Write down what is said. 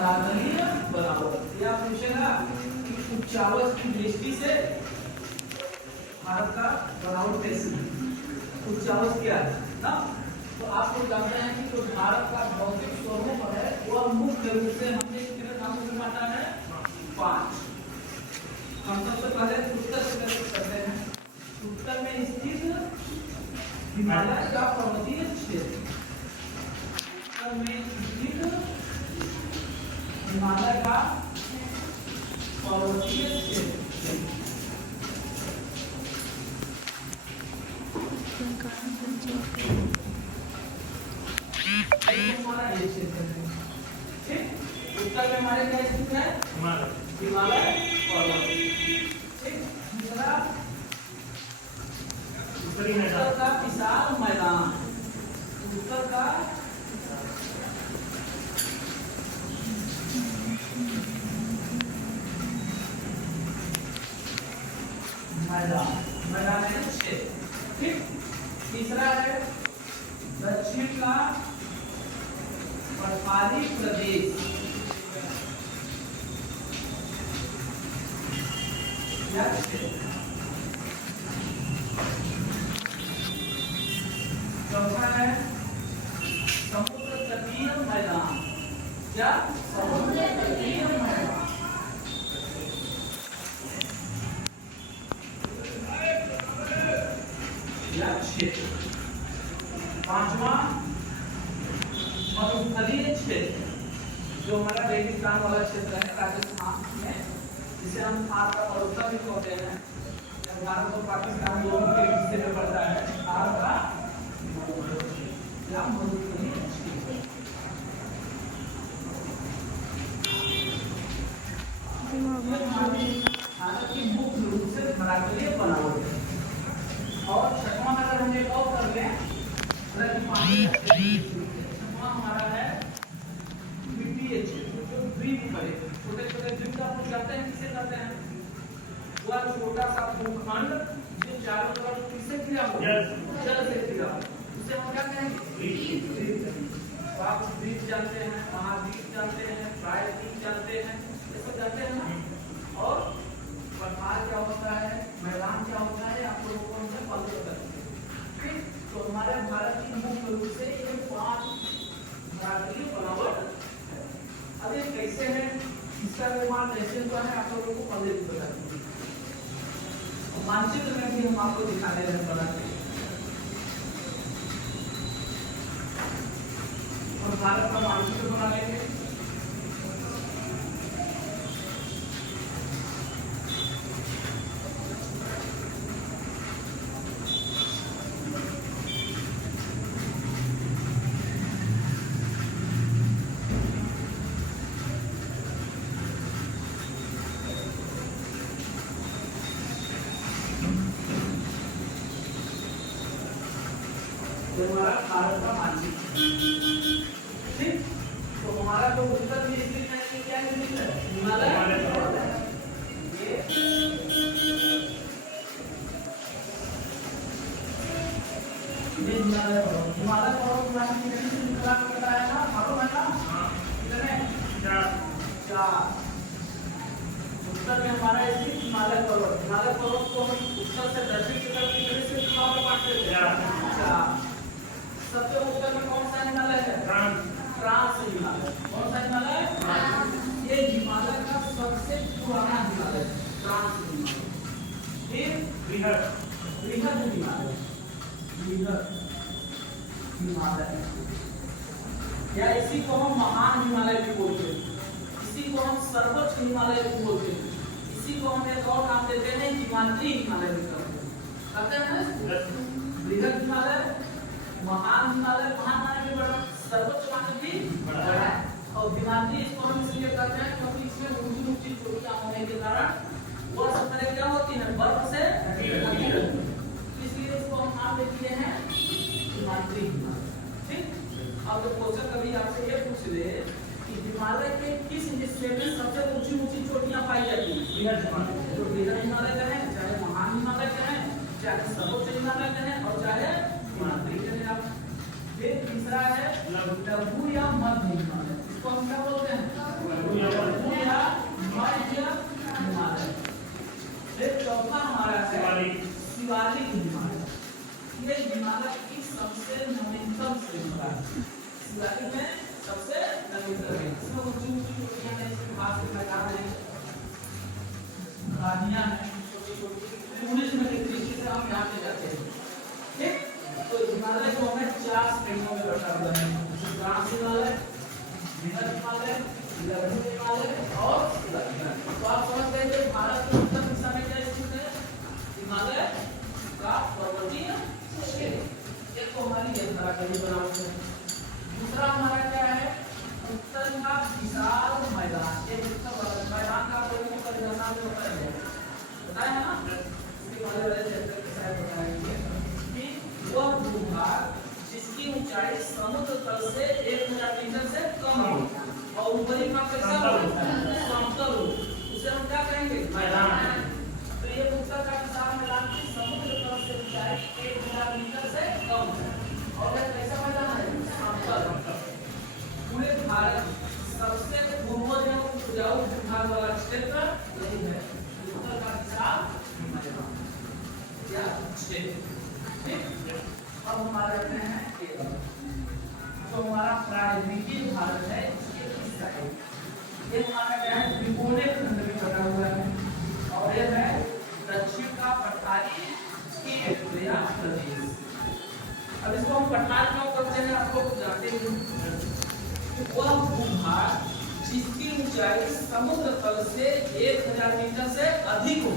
धरातलीय बनावट। या पूछेगा कि उच्चावच की दृष्टि से भारत का बनावट कैसी है, उच्चावच क्या है ना। तो आप लोग जानते हैं कि जो भारत का भौतिक स्वरूप है वह मुख्य रूप से हमने कितने नामों में बांटा है, 5। हम सबसे पहले उत्तर से करते हैं। उत्तर में स्थित हिमालय का पर्वतीय क्षेत्र, उत्तर में स्थित हिमालय का पर्वतीय क्षेत्र। हमारा ये क्षेत्र है, ठीक। उत्तर में हमारे क्या स्थित है, हिमालय पर्वत, ठीक। दूसरा उत्तर का विशाल मैदान, उत्तर का मैदान है क्षेत्र, ठीक। तीसरा है दक्षिण का पठारी प्रदेश, या क्षेत्र। चौथा है समुद्र तटीय मैदान, या समुद्र तटीय मैदान। क्षेत्र। पांचवा मरुस्थलीय क्षेत्र, जो हमारा रेगिस्तान वाला क्षेत्र है राजस्थान में, जिसे हम थार का मरुस्थल भी कहते हैं। भारत और पाकिस्तान दोनों के हिस्से में पड़ता है थार का या मरुस्थलीय क्षेत्र। भारत की मुख्य रूप से धरातलीय बनावट है। और छठवां अगर हम एक और कर लें, छठवां हमारा है द्वीपीय क्षेत्र, जो द्वीप पर छोटे छोटे द्वीप आप लोग जानते हैं किसे कहते हैं, वह छोटा सा भूखंड जो चारों तरफ किससे घिरा हो, जल से घिरा हो, उसे हम क्या कहेंगे, द्वीप। तो आप द्वीप जानते हैं, महाद्वीप जानते हैं, प्रायद्वीप जानते हैं, ये सब जानते हैं ना। और पठार क्या होता है, मैदान क्या होता है, आप लोगों को हमसे पता है, ठीक। तो हमारे भारत की मुख्य रूप से ये 5 धरातलीय बनावट है। अब ये कैसे है, इसका निर्माण कैसे हुआ है, आप लोगों को पहले भी बता दूं। मानचित्र में भी हम आपको दिखाने रहे बनाते हैं। और भारत का मानचित्र बना लेंगे। हमारा भारत का मानचित्र, ठीक। तो हमारा जो उत्तर में स्थित है ये क्या स्थित है, हिमालय पर्वत है। ये हिमालय पर्वत, हिमालय पर्वत कितने निकला बताया ना, मालूम है ना, कितने, 4। उत्तर में हमारा स्थित हिमालय पर्वत, हिमालय पर्वत को हम उत्तर से दक्षिण की तरफ कितने से बांटते हैं, 4। सबसे उत्तर में कौन सा हिमालय है, फ्रांस हिमालय। कौन सा हिमालय, ये हिमालय का सबसे पुराना हिमालय है, फ्रांस हिमालय। फिर बृहद हिमालय, या इसी को हम महान हिमालय भी बोलते हैं, इसी को हम सर्वोच्च हिमालय भी बोलते हैं, इसी को हम एक और नाम देते हैं हिमालयी हिमालय भी कहते हैं। बृहद हिमालय, महान हिमालय, महान माने भी बड़ा, सर्वोच्च माने भी बड़ा है। और हिमालय इसको हम इसलिए कहते हैं क्योंकि इसमें ऊंची ऊंची चोटियां होने के कारण वह सब तरह क्या होती है, बर्फ से ढकी रहती है, इसलिए इसको हम नाम दे दिए हैं हिमालयी हिमालय, ठीक। अब तो क्वेश्चन कभी आपसे ये पूछ ले कि हिमालय के किस हिस्से में सबसे ऊंची ऊंची चोटियां पाई जाती हैं, बृहद हिमालय। तो बृहद हिमालय कहें, चाहे महान हिमालय कहें, चाहे सर्वोच्च हिमालय कहें, और चाहे हिमालय कहें आप। फिर तीसरा है लघु या मध्य हिमालय, इसको हम क्या बोलते हैं, इसमें ऊंची ऊंची चोटियां हैं, इसके घास के मैदान हैं, वादियां हैं छोटी छोटी, टूरिस्ट में एक तरीके से हम यहाँ पे जाते हैं। ठीक, तो हिमालय को हमें 4 श्रेणियों में बांटा हुआ है, ट्रांस हिमालय, बृहद हिमालय, लघु हिमालय और दक्षिण। तो आप समझ गए थे भारत के उत्तर दिशा में क्या स्थित है, हिमालय का पर्वतीय श्रेणी। एक तो हमारी ये तरह का बनावट है। दूसरा हमारा क्या है, उत्तर का विशाल मैदान। ये उत्तर मैदान का कोई परिभाषा में होता है, बताया है ना, इसके बारे में चैप्टर के साथ बताएंगे कि वह भूभाग जिसकी ऊंचाई समुद्र तल से 1000 मीटर से कम हो और ऊपरी भाग कैसा हो, समतल हो, उसे हम क्या कहेंगे, मैदान। तो ये उत्तर का विशाल मैदान की समुद्र तल से ऊंचाई 1000 मीटर से कम है और यह कैसा मैदान है, समतल। पूरे भारत सबसे पूर्वज एवं उपजाऊ भूभाग वाला क्षेत्र यही है, उत्तर का विशाल मैदान या क्षेत्र। ठीक, अब हमारे अपने हैं केरल, जो हमारा प्रारंभिक भारत है, इसके हिस्सा है। ये हमारा क्या है, त्रिकोणीय खंड में बटा हुआ है और यह है दक्षिण का पठारी क्षेत्र या प्रदेश। अब इसको हम पठार क्यों करते हैं, आप लोग जानते हैं। वह भूभाग जिसकी ऊंचाई समुद्र तल से 1000 मीटर से अधिक हो